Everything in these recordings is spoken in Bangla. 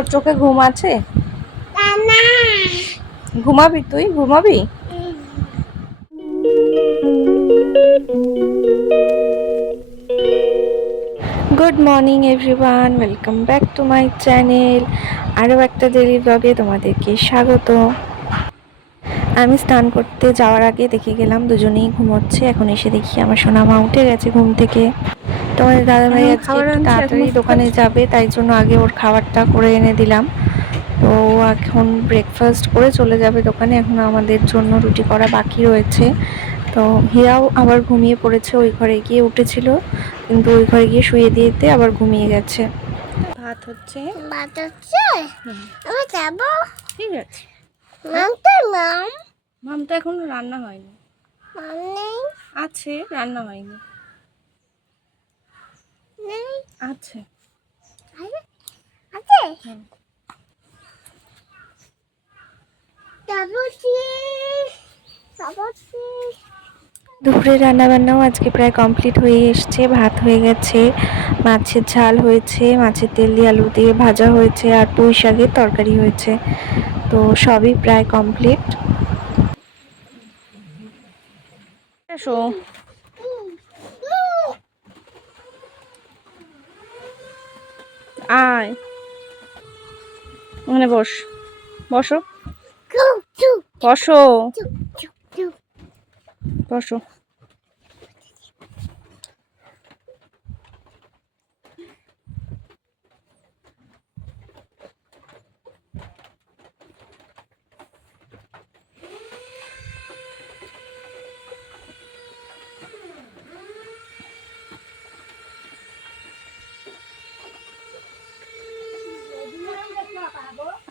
তোর চোখে ঘুম আছে? ঘুমাবি? তুই ঘুমাবি? Good morning everyone, welcome back to my channel. আরও একটা ডেইলি ব্লগে তোমাদেরকে স্বাগত। আমি স্নান করতে যাওয়ার আগে দেখে গেলাম দুজনেই ঘুমোচ্ছে। এখন এসে দেখি আমার সোনা মা উঠে গেছে ঘুম থেকে। তোমাদের দাদাভাই আজকে একটু তাড়াতাড়ি দোকানে যাবে, তাই জন্য আগে ওর খাবারটা করে এনে দিলাম। তো এখন ব্রেকফাস্ট করে চলে যাবে দোকানে। এখন আমাদের জন্য রুটি করা বাকি রয়েছে। তো হিয়াও আবার ঘুমিয়ে পড়েছে, ওই ঘরে গিয়ে উঠেছিল, কিন্তু ওই ঘরে গিয়ে শুয়ে দিয়েতে আবার ঘুমিয়ে গেছে। ভাত হচ্ছে। আমি যাবো। ঠিক আছে। মাম তো এখন রান্না হয়নি। আছে, রান্না হয়নি। আছে। দুপুরে রান্নাবান্নাও আজকে প্রায় কমপ্লিট হয়ে এসছে। ভাত হয়ে গেছে, মাছের ঝাল হয়েছে, মাছের তেল দিয়ে আলু দিয়ে ভাজা হয়েছে, আর পুঁই শাকের তরকারি হয়েছে। তো সবই প্রায় কমপ্লিট। এসো। আয়, ওখানে বস। বসো বসো বসো।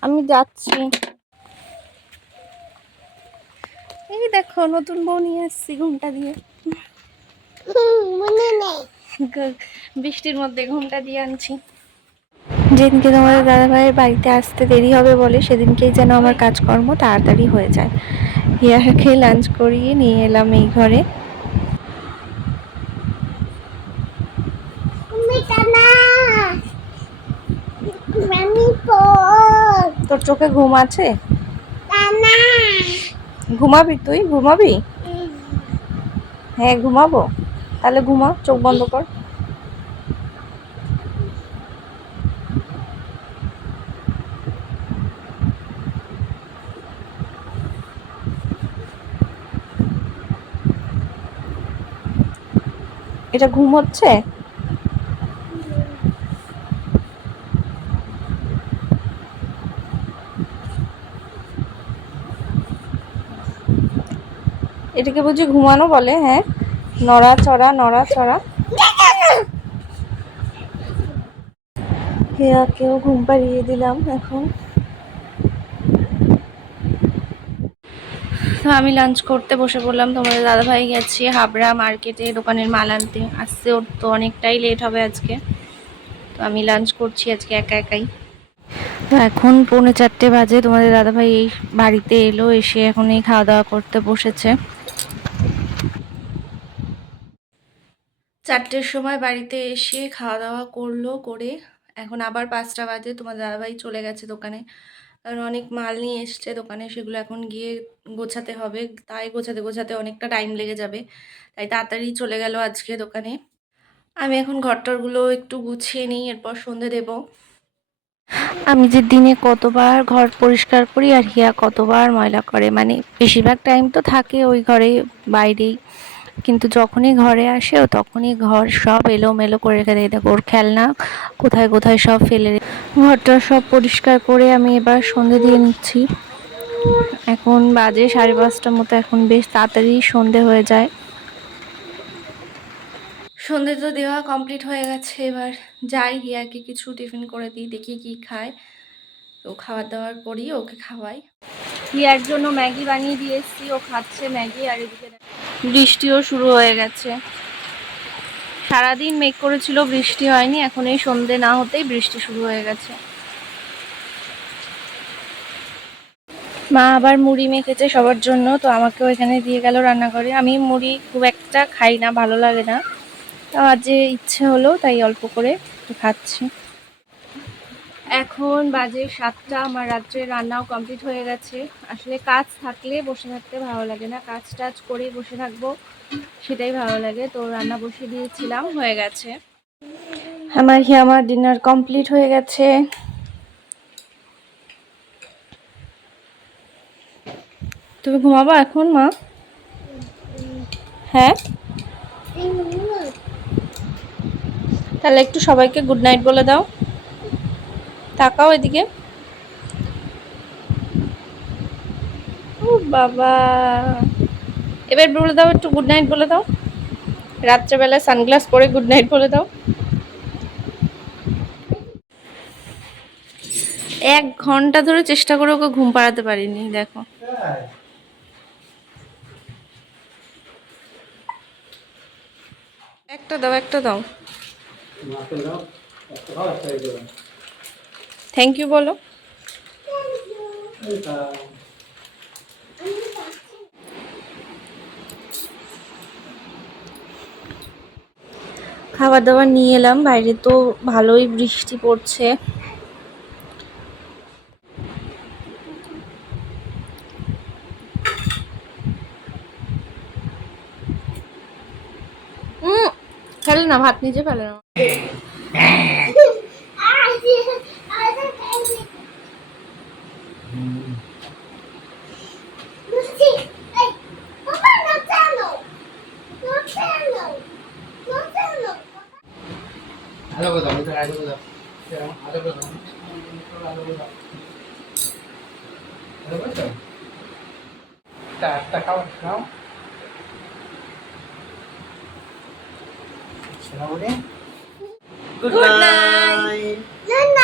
আমি যাচ্ছি। এই দেখো নতুন বউ নিয়ে আসছি ঘুমটা দিয়ে। বৃষ্টির মধ্যে ঘুমটা দিয়ে আনছি। যেদিনকে তোমাদের দাদাভাইয়ের বাড়িতে আসতে দেরি হবে বলে সেদিনকেই যেন আমার কাজকর্ম তাড়াতাড়ি হয়ে যায়। হিয়াকে লাঞ্চ করিয়ে নিয়ে এলাম এই ঘরে। তোর চোখে ঘুম আছে? ঘুমাবি? তুই ঘুমাবি? হ্যাঁ ঘুমাবো। তাহলে ঘুমা, চোখ বন্ধ কর। এটা ঘুম হচ্ছে? এটাকে বুঝি ঘুমানো বলে? হ্যাঁ, নড়াচড়া নড়াচড়া। হেয়াকেও ঘুম পাড়িয়ে দিলাম এখন। তো আমি লাঞ্চ করতে বসে পড়লাম। তোমাদের দাদাভাই গেছে হাবড়া মার্কেটে দোকানের মাল আনতে। আসছে, ওর তো অনেকটাই লেট হবে আজকে। তো আমি লাঞ্চ করছি আজকে একা একাই। তো এখন 3:45 বাজে। তোমাদের দাদাভাই এই বাড়িতে এলো, এসে এখন এই খাওয়া দাওয়া করতে বসেছে। 4টের সময় বাড়িতে এসে খাওয়া দাওয়া করলো, করে এখন আবার 5টা বাজে। তোমার দাদাভাই চলে গেছে দোকানে, কারণ অনেক মাল নিয়ে এসছে দোকানে, সেগুলো এখন গিয়ে গোছাতে হবে। তাই গোছাতে গোছাতে অনেকটা টাইম লেগে যাবে, তাই তাড়াতাড়ি চলে গেল আজকে দোকানে। আমি এখন ঘরটরগুলো একটু গুছিয়ে নিই, এরপর সন্ধে দেব। আমি যে দিনে কতবার ঘর পরিষ্কার করি আর হিয়া কতবার ময়লা করে, মানে বেশিরভাগ টাইম তো থাকে ওই ঘরে বাইরেই, কিন্তু যখনই ঘরে আসে ও তখনই ঘর সব এলোমেলো করে রেখে দেয়। দেখো ওর খেলনা কোথায় কোথায় সব ফেলে ঘরটা সব পরিষ্কার করে আমি এবার সন্ধে দিয়ে নিচ্ছি। এখন বাজে 5:30টার মতো। এখন বেশ তাড়াতাড়ি সন্ধে হয়ে যায়। সন্ধে তো দেওয়া কমপ্লিট হয়ে গেছে। এবার যাই হিয়াকে কিছু টিফিন করে দিই, দেখি কি খায়। তো খাওয়ার দাওয়ার করি, ওকে খাওয়াই। হিয়ার জন্য ম্যাগি বানিয়ে দিয়ে এসেছি, ও খাচ্ছে ম্যাগি। আর এদিকে বৃষ্টিও শুরু হয়ে গেছে। সারাদিন মেঘ করেছিল, বৃষ্টি হয়নি। এখন এই সন্ধে না হতেই বৃষ্টি শুরু হয়ে গেছে। মা আবার মুড়ি মেখেছে সবার জন্য, তো আমাকেও এখানে দিয়ে গেল রান্নাঘরে। আমি মুড়ি খুব একটা খাই না, ভালো লাগে না। তো আজ যে ইচ্ছে হলো তাই অল্প করে খাচ্ছি। এখন বাজে 7টা, আমার রাত্রে রান্নাও কমপ্লিট হয়ে গেছে। আসলে কাজ থাকলে বসে থাকতে ভালো লাগে না, কাজ টাজ করেই বসে থাকবো সেটাই ভালো লাগে। তো রান্না বসিয়ে দিয়েছিলাম, হয়ে গেছে। আমার ডিনার কমপ্লিট হয়ে গেছে। তুমি ঘুমাবো এখন মা? হ্যাঁ, তাহলে একটু সবাইকে গুড নাইট বলে দাও। তাকাও এদিকে। ও বাবা, এবার বলে দাও, একটু গুড নাইট বলে দাও। রাত্রেবেলা সানগ্লাস পরে গুড নাইট বলে দাও। 1 ঘন্টা ধরে চেষ্টা করে ওকে ঘুম পাড়াতে পারিনি, দেখো। একটা দাও, একটা দাও। থ্যাংক ইউ বলো। খাবার দাবার নিয়ে এলাম, বাইরে তো ভালোই বৃষ্টি পড়ছে। ফেলে না, ভাত নিচে ফেলে না। Good night.